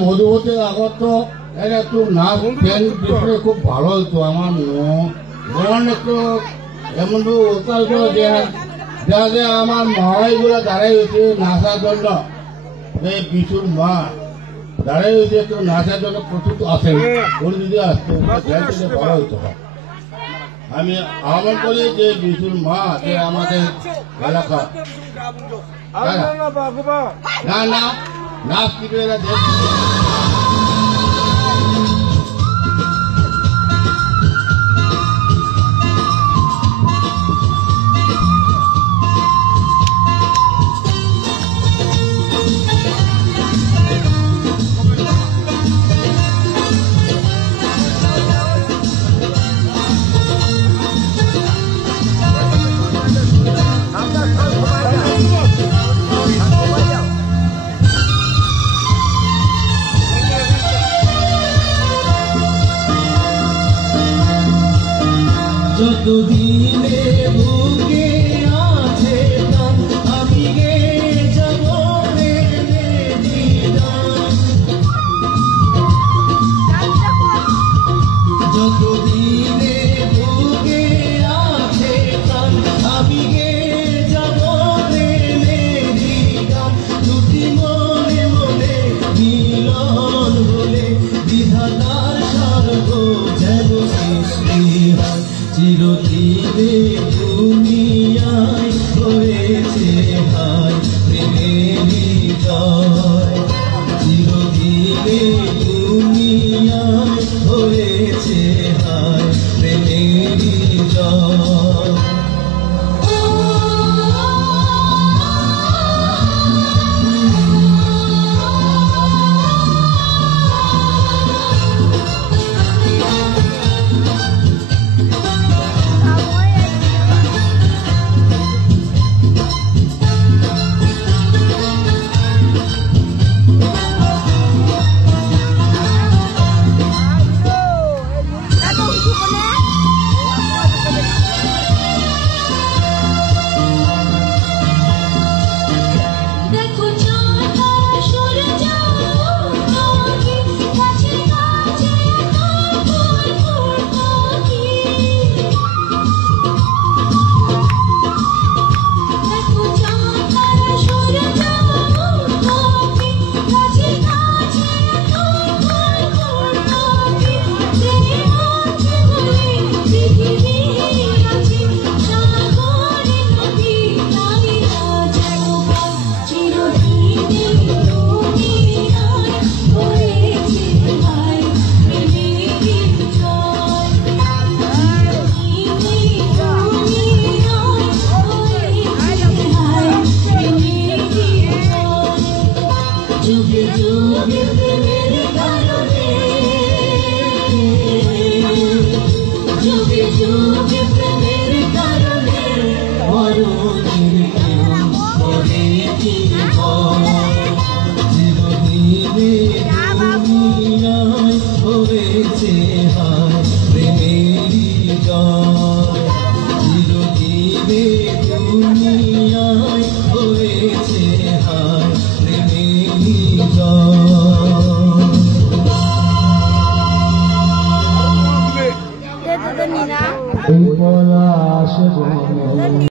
মধুবতীর আগত তো একটু নাচ ফ্যান দিলে খুব ভালো হতো। আমার মন একটু এমন উত্তাল করে দেওয়া যে আমার মহাইগুলো দাঁড়াই হয়েছে নাচার জন্য। এই বিশুর মা দাঁড়াই হয়েছে একটু নাচার জন্য প্রস্তুত আছে। ওর যদি আসতো ভালো হতো। আমি আহ্বান করি যে বিশুর মা যে আমাদের এলাকা না না নাচ শিখে যতদিনে বুকে আছে প্রাণ আমি গে যাব যতদিনে বুকে আছে প্রাণ আমি গে যাব দুটি মনে মনে মিলন বলে বিধাতার স্বর্গ যেন সৃষ্টি হয়। চিরদিনে দুনিয়ায় হয়েছে হায় প্রেমেরই জয়। চিরদিনে দুনিয়ায় হয়েছে হায় প্রেমেরই জয়। যুগে যুগে